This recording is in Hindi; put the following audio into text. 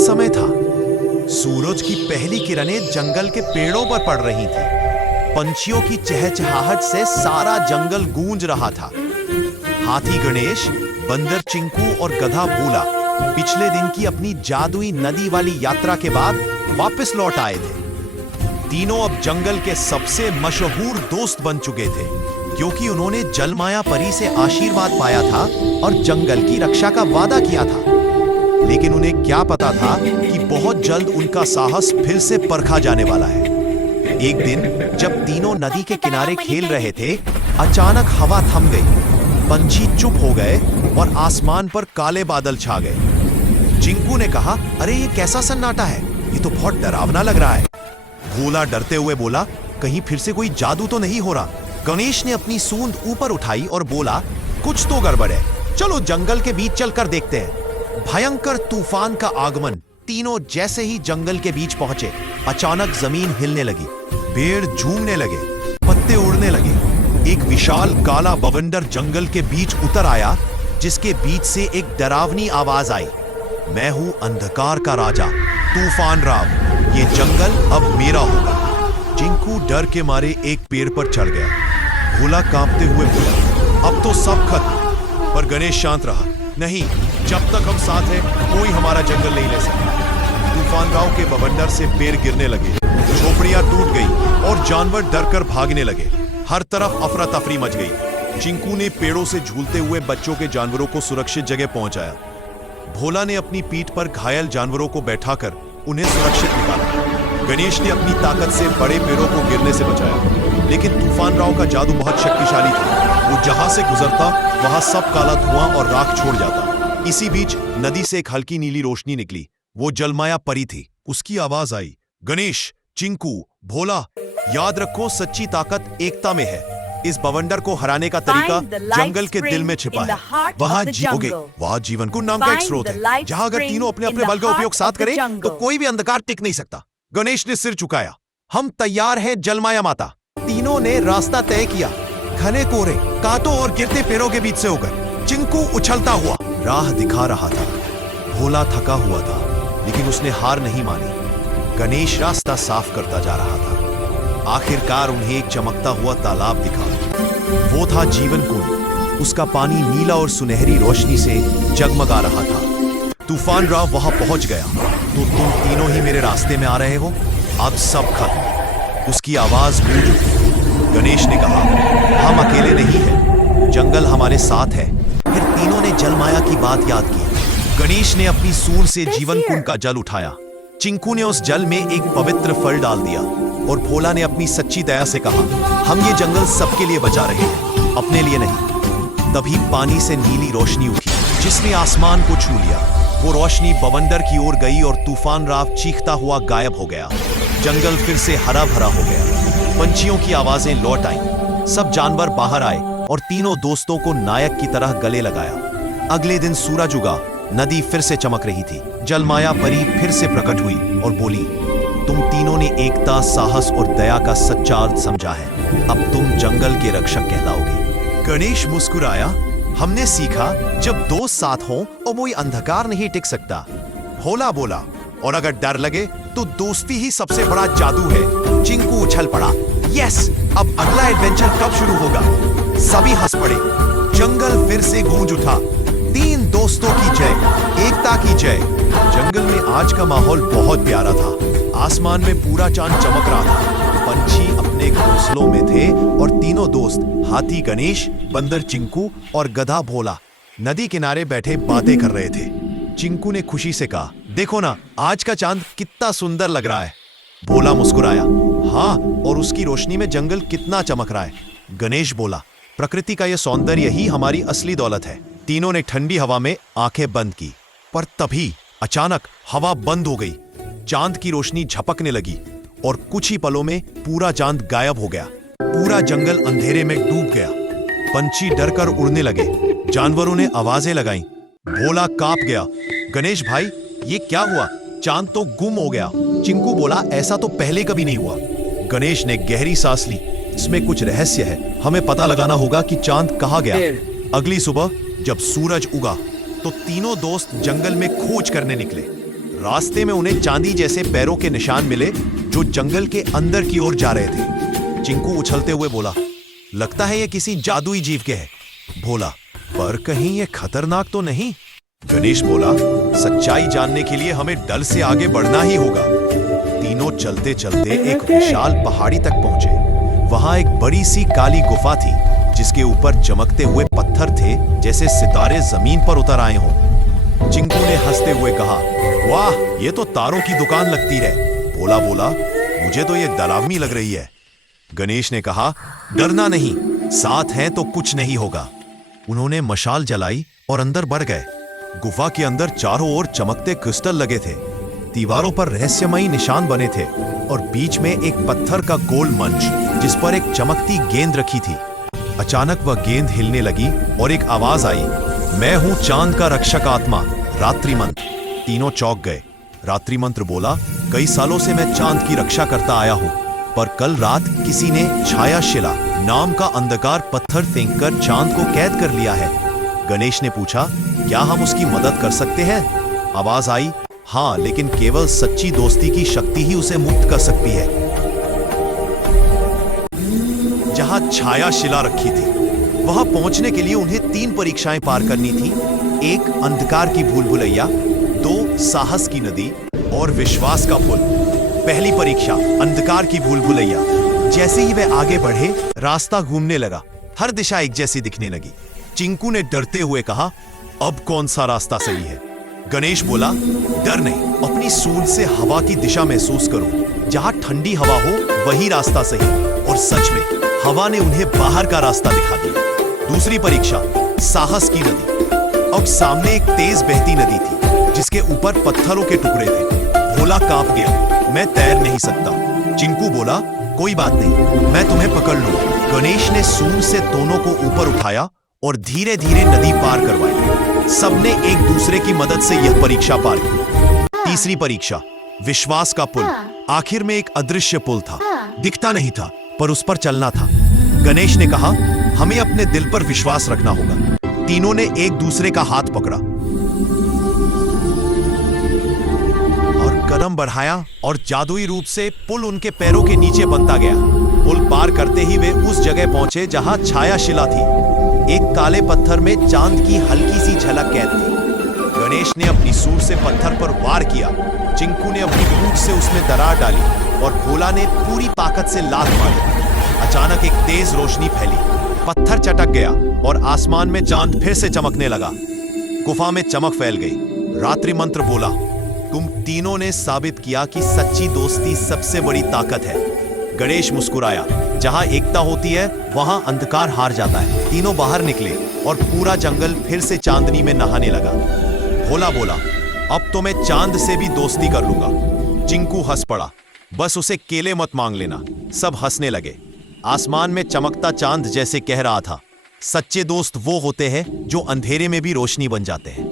समय था। सूरज की पहली किरणें जंगल के पेड़ों पर पड़ रही थी। पंछियों की चहचहाहट से सारा जंगल गूंज रहा था। हाथी गणेश, बंदर चिंकू और गधा भोला पिछले दिन की अपनी जादुई नदी वाली यात्रा के बाद वापस लौट आए थे। तीनों अब जंगल के सबसे मशहूर दोस्त बन चुके थे, क्योंकि उन्होंने जलमाया परी से आशीर्वाद पाया था और जंगल की रक्षा का वादा किया था। लेकिन उन्हें क्या पता था कि बहुत जल्द उनका साहस फिर से परखा जाने वाला है। एक दिन जब तीनों नदी के किनारे खेल रहे थे, अचानक हवा थम गई, पंछी चुप हो गए और आसमान पर काले बादल छा गए। चिंकू ने कहा, अरे ये कैसा सन्नाटा है, ये तो बहुत डरावना लग रहा है। भोला डरते हुए बोला, कहीं फिर से कोई जादू तो नहीं हो रहा। गणेश ने अपनी सूंड ऊपर उठाई और बोला, कुछ तो गड़बड़ है, चलो जंगल के बीच चलकर देखते हैं। भयंकर तूफान का आगमन। तीनों जैसे ही जंगल के बीच पहुंचे, अचानक जमीन हिलने लगी, पेड़ झूमने लगे, पत्ते उड़ने लगे। एक विशाल काला बवंडर जंगल के बीच उतर आया, जिसके बीच से एक डरावनी आवाज आई, मैं हूं अंधकार का राजा, तूफान राव, ये जंगल अब मेरा होगा। चिंकू डर के मारे एक पेड़ पर चढ़ गया। भोला कांपते हुए बोला, अब तो सब खत्म। पर गणेश शांत रहा, नहीं, जब तक हम साथ हैं कोई हमारा जंगल नहीं ले सकता। तूफान राव के बवंडर से पेड़ गिरने लगे, झोपड़ियां टूट गई और जानवर डरकर भागने लगे। हर तरफ अफरा तफरी मच गई। चिंकू ने पेड़ों से झूलते हुए बच्चों के जानवरों को सुरक्षित जगह पहुंचाया। भोला ने अपनी पीठ पर घायल जानवरों को बैठाकर उन्हें सुरक्षित निकाला। गणेश ने अपनी ताकत से बड़े पेड़ों को गिरने से बचाया। लेकिन तूफान राव का जादू बहुत शक्तिशाली था। वो जहां से गुजरता वहां सब काला धुआं और राख छोड़ जाता। इसी बीच नदी से एक हल्की नीली रोशनी निकली। वो जलमाया परी थी। उसकी आवाज आई, गणेश, चिंकू, भोला, याद रखो सच्ची ताकत एकता में है। इस बवंडर को हराने का तरीका जंगल के दिल में छिपा है। वहाँ जीवन को नाम का एक स्रोत है, जहाँ अगर तीनों अपने अपने बल का उपयोग साथ करें तो कोई भी अंधकार टिक नहीं सकता। गणेश ने सिर झुकाया, हम तैयार हैं जलमाया माता। तीनों ने रास्ता तय किया, घने कोहरे, कांटों और गिरते पेड़ों के बीच से होकर। चिंकू उछलता हुआ राह दिखा रहा था। भोला थका हुआ था, लेकिन उसने हार नहीं मानी। गणेश रास्ता साफ करता जा रहा था। आखिरकार उन्हें एक चमकता हुआ तालाब दिखा। वो था जीवन कुंड। उसका पानी नीला और सुनहरी रोशनी से जगमगा रहा था। तूफान राव वहां पहुंच गया। तो तुम तीनों ही मेरे रास्ते में आ रहे हो, अब सब खत्म। उसकी आवाज गूंज उठी। गणेश ने कहा, हम अकेले नहीं हैं, जंगल हमारे साथ है। फिर तीनों ने जलमाया की बात याद की। गणेश ने अपनी सूंड से जीवन कुंड का जल उठाया। चिंकू ने उस जल में एक पवित्र फल डाल दिया और भोला ने अपनी सच्ची दया से कहा, हम ये जंगल सबके लिए बचा रहे हैं, अपने लिए नहीं। तभी पानी से नीली रोशनी उठी, जिसने आसमान को छू लिया। वो रोशनी बवंडर की ओर गई और तूफान राव चीखता हुआ गायब हो गया। जंगल फिर से हरा भरा हो गया। पंछियों की आवाजें लौट आईं। सब जानवर बाहर आए और तीनों दोस्तों को नायक की तरह गले लगाया। अगले दिन सूरज उगा, नदी फिर से चमक रही थी। जलमाया परी फिर से प्रकट हुई और बोली, तुम तीनों ने एकता, साहस और दया का सच्चा अर्थ समझा है। अब तुम जंगल के रक्षक कहलाओगे। गणेश मुस्कुराया, हमने सीखा जब दोस्त साथ हों और कोई अंधकार नहीं टिक सकता। भोला बोला, और अगर डर लगे तो दोस्ती ही सबसे बड़ा जादू है। चिंकू उछल पड़ा, यस, अब अगला एडवेंचर कब शुरू होगा? सभी हंस पड़े। जंगल फिर से गूंज उठा, तीन दोस्तों की जय, एकता की जय। जंगल में आज का माहौल बहुत प्यारा था। आसमान में पूरा चांद चमक रहा था। पंछी अपने घोंसलों में थे और तीनों दोस्त, हाथी गणेश, बंदर चिंकू और गधा भोला, नदी किनारे बैठे बातें कर रहे थे। चिंकू ने खुशी से कहा, देखो ना, आज का चांद कितना सुंदर लग रहा है। भोला मुस्कुराया, हाँ, और उसकी रोशनी में जंगल कितना चमक रहा है। गणेश बोला, प्रकृति का यह सौंदर्य ही हमारी असली दौलत है। तीनों ने ठंडी हवा में आंखें बंद की, पर तभी अचानक हवा बंद हो गई। चांद की रोशनी झपकने लगी और कुछ ही पलों में पूरा चांद गायब हो गया। पूरा जंगल अंधेरे में डूब गया। पंछी डरकर उड़ने लगे, जानवरों ने आवाजें लगाईं। भोला कांप गया, गणेश भाई, ये क्या हुआ? चांद तो गुम हो गया। चिंकू बोला, ऐसा तो पहले कभी नहीं हुआ। गणेश ने गहरी सांस ली, इसमें कुछ रहस्य है, हमें पता लगाना होगा कि चांद कहाँ गया। अगली सुबह जब सूरज उगा तो तीनों दोस्त जंगल में खोज करने निकले। रास्ते में उन्हें चांदी जैसे पैरों के निशान मिले जो जंगल के अंदर की ओर जा रहे थे। चिंकू उछलते हुए बोला, लगता है ये किसी जादुई जीव के है। भोला, पर कहीं ये खतरनाक तो नहीं? गणेश बोला, सच्चाई जानने के लिए हमें डर से आगे बढ़ना ही होगा। तीनों चलते चलते एक विशाल पहाड़ी तक पहुंचे। वहां एक बड़ी सी काली गुफा थी जिसके ऊपर चमकते हुए पत्थर थे जैसे सितारे जमीन पर उतर आए हों। चिंकू ने हंसते हुए कहा, वाह, ये तो तारों की दुकान लगती है। भोला बोला, मुझे तो ये डरावनी लग रही है। गणेश ने कहा, डरना नहीं, साथ हैं तो कुछ नहीं होगा। उन्होंने मशाल जलाई और अंदर बढ़ गए। गुफा के अंदर चारों ओर चमकते क्रिस्टल लगे थे। दीवारों पर रहस्यमयी निशान बने थे और बीच में एक पत्थर का गोल मंच जिस पर एक चमकती गेंद रखी थी। अचानक वह गेंद हिलने लगी और एक आवाज आई, मैं हूं चांद का रक्षक आत्मा, रात्रि मंत्र। तीनों चौंक गए। रात्रि मंत्र बोला, कई सालों से मैं चांद की रक्षा करता आया हूं, पर कल रात किसी ने छाया शिला नाम का अंधकार पत्थर फेंककर चांद को कैद कर लिया है। गणेश ने पूछा, क्या हम उसकी मदद कर सकते हैं? आवाज आई, हाँ, लेकिन केवल सच्ची दोस्ती की शक्ति ही उसे मुक्त कर सकती है। जहां छाया शिला रखी थी वहां पहुंचने के लिए उन्हें 3 परीक्षाएं पार करनी थी। 1 अंधकार की भूल भुलैया, 2 साहस की नदी और विश्वास का पुल। पहली परीक्षा, अंधकार की भूल भुलैया। जैसे ही वे आगे बढ़े, रास्ता घूमने लगा। हर दिशा एक जैसी दिखने लगी। चिंकू ने डरते हुए कहा, अब कौन सा रास्ता सही है? गणेश बोला, डर नहीं, अपनी सूंड से हवा की दिशा महसूस करो। जहां ठंडी हवा हो वही रास्ता सही। और सच में हवा ने उन्हें बाहर का रास्ता दिखा दिया। दूसरी परीक्षा, साहस की नदी। अब सामने एक तेज बहती नदी थी जिसके ऊपर पत्थरों के टुकड़े थे। भोला कांप गया, मैं तैर नहीं सकता। चिंकू बोला, कोई बात नहीं, मैं तुम्हें पकड़ लूंगा। गणेश ने सूंड से दोनों को ऊपर उठाया और धीरे धीरे नदी पार करवाई। सबने एक दूसरे की मदद से यह परीक्षा पार की। तीसरी परीक्षा, विश्वास का पुल। आखिर में एक अदृश्य पुल था, दिखता नहीं था पर उस पर चलना था। गणेश ने कहा, हमें अपने दिल पर विश्वास रखना होगा। तीनों ने एक दूसरे का हाथ पकड़ा और कदम बढ़ाया और जादुई रूप से पुल उनके पैरों के नीचे बनता गया। पुल पार करते ही वे उस जगह पहुंचे जहां छाया शिला थी। एक काले पत्थर में चांद की हल्की सी झलक कैद थी। गणेश ने अपनी सूंड से पत्थर पर वार किया। चिंकू ने अपनी पूंछ से उसमें दरार डाली और भोला ने पूरी ताकत से लात मारी। अचानक एक तेज रोशनी फैली, पत्थर चटक गया और आसमान में चांद फिर से चमकने लगा। गुफा में चमक फैल गई। रात्रि मंत्र बोला, तुम तीनों ने साबित किया कि सच्ची दोस्ती सबसे बड़ी ताकत है। गणेश मुस्कुराया, जहां एकता होती है वहां अंधकार हार जाता है। तीनों बाहर निकले और पूरा जंगल फिर से चांदनी में नहाने लगा। भोला बोला, अब तो मैं चांद से भी दोस्ती कर लूंगा। चिंकू हंस पड़ा, बस उसे केले मत मांग लेना। सब हंसने लगे। आसमान में चमकता चांद जैसे कह रहा था, सच्चे दोस्त वो होते हैं जो अंधेरे में भी रोशनी बन जाते हैं।